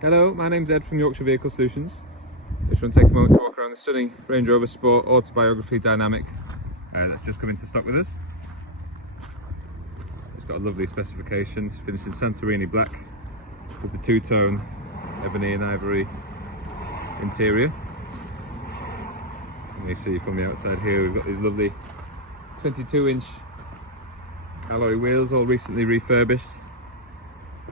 Hello, my name's Ed from Yorkshire Vehicle Solutions. Just want to take a moment to walk around the stunning Range Rover Sport Autobiography Dynamic that's just come into stock with us. It's got a lovely specification. It's finished in Santorini Black with the two-tone ebony and ivory interior. You may see from the outside here we've got these lovely 22-inch alloy wheels, all recently refurbished,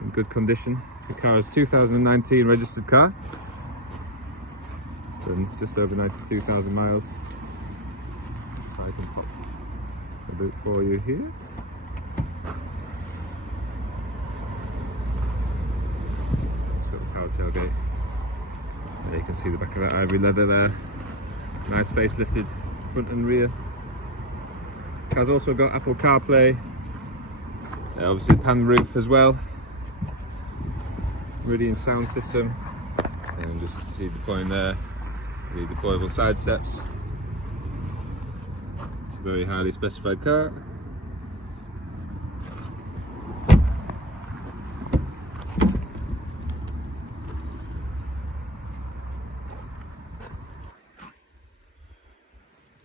in good condition. The car is a 2019 registered car. It's done just over 92,000 miles. So I can pop the boot for you here. It's got a power tailgate. There you can see the back of that ivory leather there. Nice facelifted front and rear. The car's also got Apple CarPlay. Obviously pan roof as well. Meridian sound system, and just see deploying there the deployable side steps. It's a very highly specified car.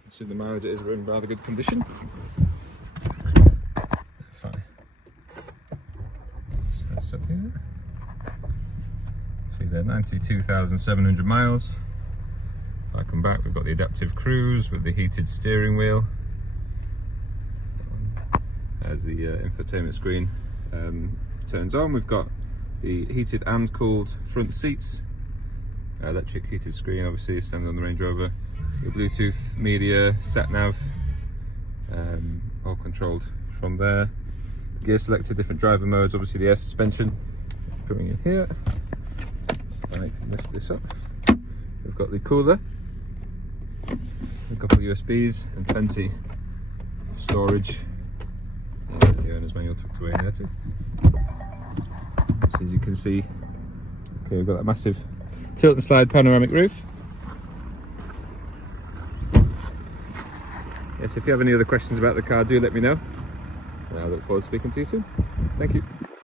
See the mileage, it is in rather good condition. Fine. So that's up here. See there, 92,700 miles. If I come back, we've got the adaptive cruise with the heated steering wheel. As the infotainment screen turns on, we've got the heated and cooled front seats. Electric heated screen, obviously standing on the Range Rover. Your Bluetooth, media, sat nav, all controlled from there. Gear selected, different driver modes, obviously the air suspension coming in here. I can lift this up. We've got the cooler, a couple of USBs, and plenty of storage. The owner's manual tucked away in there too. So as you can see, okay, we've got that massive tilt and slide panoramic roof. Yes, if you have any other questions about the car, do let me know. And I look forward to speaking to you soon. Thank you.